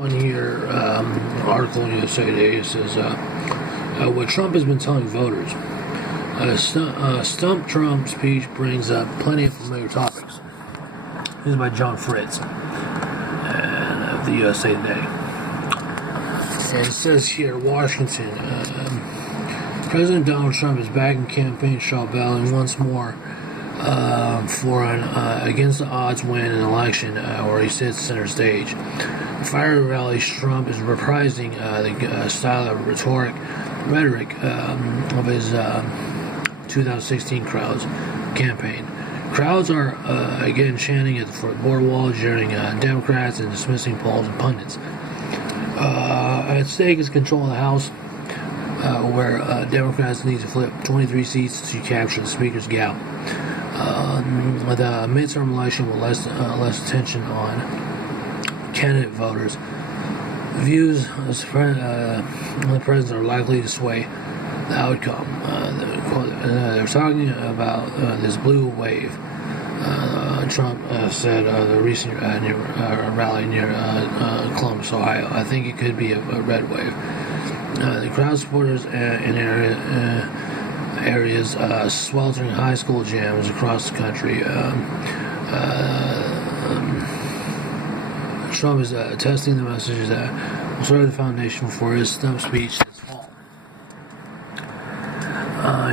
One here, article in USA Today says, what Trump has been telling voters. Stump Trump speech brings up plenty of familiar topics. This is by John Fritz of the USA Today. And it says here, Washington, President Donald Trump is back in campaign trail battling once more for an against the odds win an election where he sits center stage. Fiery rally, Trump is reprising the style of rhetoric of his 2016 campaign. Crowds are again chanting at the boardwalk, jeering Democrats and dismissing polls and pundits. At stake is control of the House, where Democrats need to flip 23 seats to capture the Speaker's gavel. The midterm election with less attention on candidate voters. Views of the president are likely to sway the outcome. They're talking about this blue wave. Trump said the recent rally near Columbus, Ohio. I think it could be a red wave. The crowd supporters in areas sweltering high school jams across the country. Trump is testing the messages that will serve the foundation for his stump speech this fall.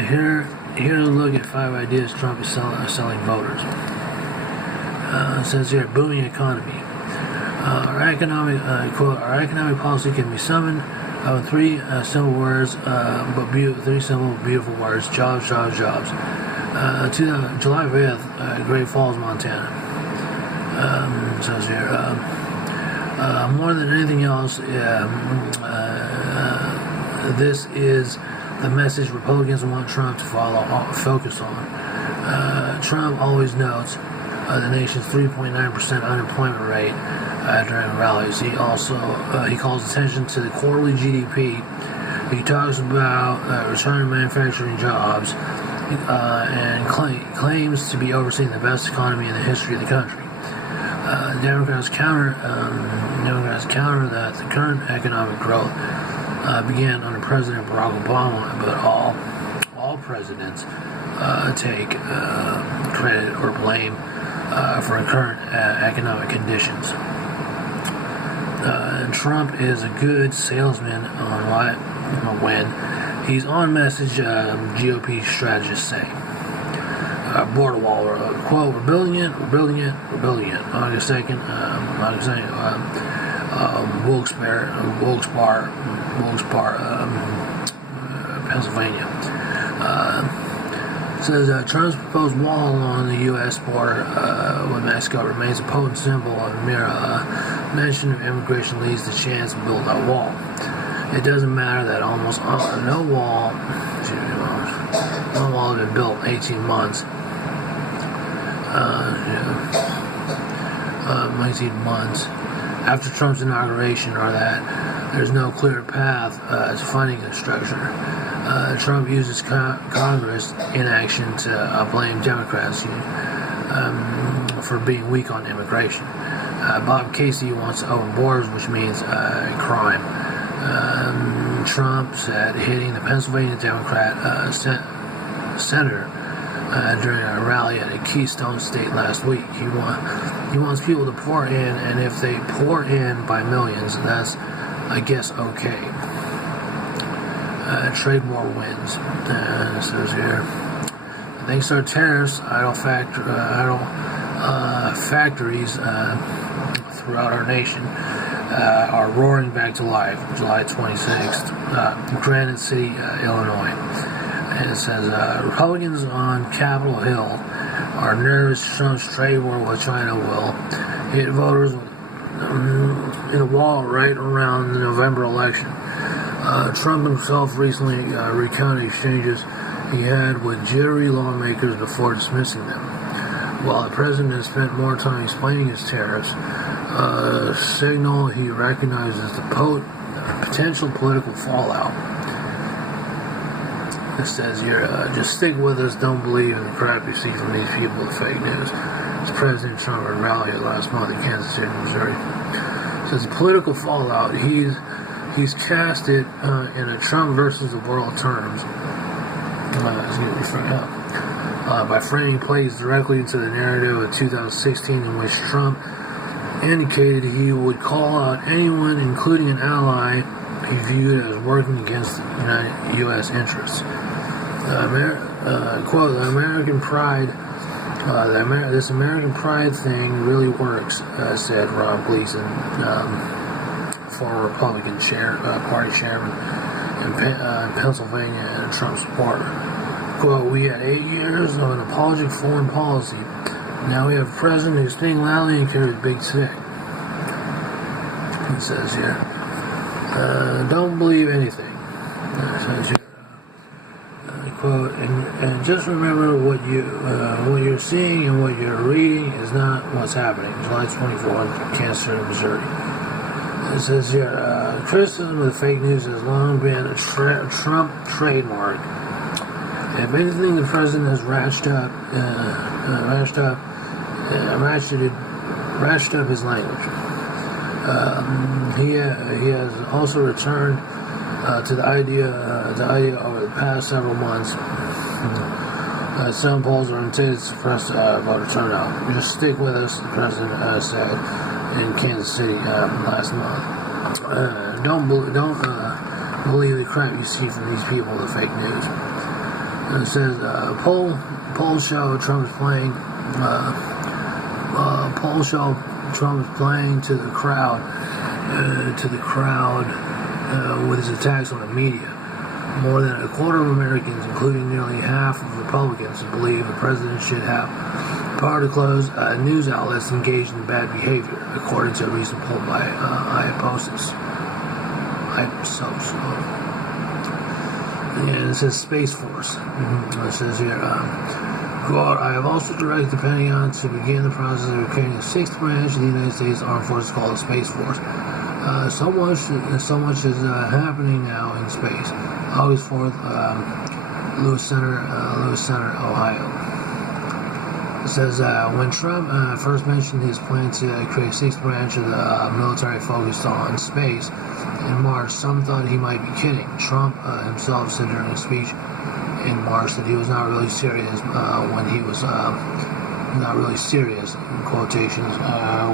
Here to look at 5 ideas Trump is selling voters. It says here, booming economy. Our economic policy can be summoned with 3 simple words, but 3 simple, beautiful words: jobs, jobs, jobs. July 5th, Great Falls, Montana. It says here, more than anything else, this is the message Republicans want Trump to focus on. Trump always notes the nation's 3.9% unemployment rate during rallies. He calls attention to the quarterly GDP. He talks about return to manufacturing jobs and claims to be overseeing the best economy in the history of the country. Democrats counter that the current economic growth began under President Barack Obama, but all presidents take credit or blame for current economic conditions. Trump is a good salesman on when he's on message, GOP strategists say. Border wall, quote, we're building it. August 2nd, Wilkes-Barre, Pennsylvania. Says Trump's proposed wall along the U.S. border with Mexico remains a potent symbol of mere mention of immigration leads to chance to build that wall. It doesn't matter that almost no wall has been built in 18 months. 18 months after Trump's inauguration, or that there's no clear path to funding construction. Trump uses Congress inaction to blame Democrats for being weak on immigration. Bob Casey wants to open borders, which means crime. Trump said hitting the Pennsylvania Democrat senator during a rally at a Keystone State last week. He wants people to pour in, and if they pour in by millions, that's, I guess, okay. Trade war wins. It says here, thanks to our tariffs, idle factories throughout our nation are roaring back to life. July 26th, Granite City, Illinois. And it says, Republicans on Capitol Hill are nervous Trump's trade war with China will hit voters in a wall right around the November election. Trump himself recently recounted exchanges he had with jittery lawmakers before dismissing them. While the president has spent more time explaining his tariffs, a signal he recognizes the potential political fallout. It says here, just stick with us, don't believe in the crap you see from these people with fake news. As President Trump at a rally last month in Kansas City, Missouri. Says political fallout. He's cast it in a Trump versus the world terms. By framing plays directly into the narrative of 2016, in which Trump indicated he would call out anyone, including an ally, he viewed as working against the U.S. interests. Quote, the American pride, this American pride thing really works, said Ron Gleason, former Republican Party chairman in Pennsylvania and a Trump supporter. Quote, we had 8 years of an apologetic foreign policy. Now we have a president who's speaking loudly and carries a big stick. It says here, don't believe anything. It says here, quote, and just remember what you're seeing and what you're reading is not what's happening. July 24th, Kansas City, Missouri. It says here, criticism of fake news has long been a Trump trademark. If anything, the president has ratcheted up his language. He has also returned to the idea over the past several months. Some polls are intended to suppress voter turnout. Just stick with us, the president said in Kansas City last month. Don't believe the crap you see from these people, the fake news. It says polls show Trump's playing. Polls show Trump's playing to the crowd. With his attacks on the media. More than a quarter of Americans, including nearly half of Republicans, believe the president should have power to close news outlets engaged in bad behavior, according to a recent poll by Ipsos. And it says Space Force. It says here, quote, I have also directed the Pentagon to begin the process of creating a sixth branch of the United States Armed Forces called the Space Force. So much is happening now in space. August 4th, Lewis Center, Ohio. It says, when Trump first mentioned his plan to create a sixth branch of the military focused on space in March, some thought he might be kidding. Trump himself said during a speech in March that he was not really serious when he was not really serious, in quotations,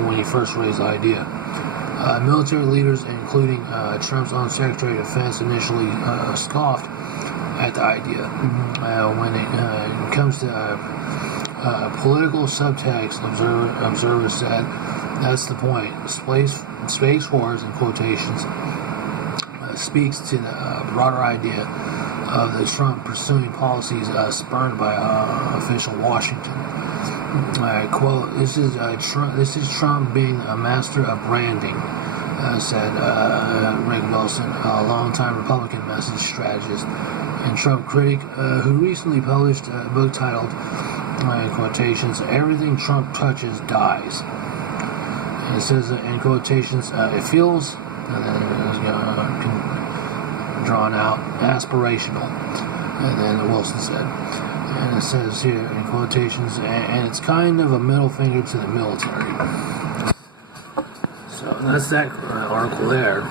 when he first raised the idea. Military leaders, including Trump's own Secretary of Defense, initially scoffed at the idea. When it comes to political subtext, observers said, that's the point. Space Force, in quotations, speaks to the broader idea of the Trump pursuing policies spurned by official Washington. Quote, this is Trump being a master of branding, said Rick Wilson, a longtime Republican message strategist and Trump critic, who recently published a book titled, in quotations, Everything Trump Touches Dies. And it says, in quotations, it feels, and then it's drawn out, aspirational, and then Wilson said. And it says here, in quotations, and it's kind of a middle finger to the military. So that's that article there.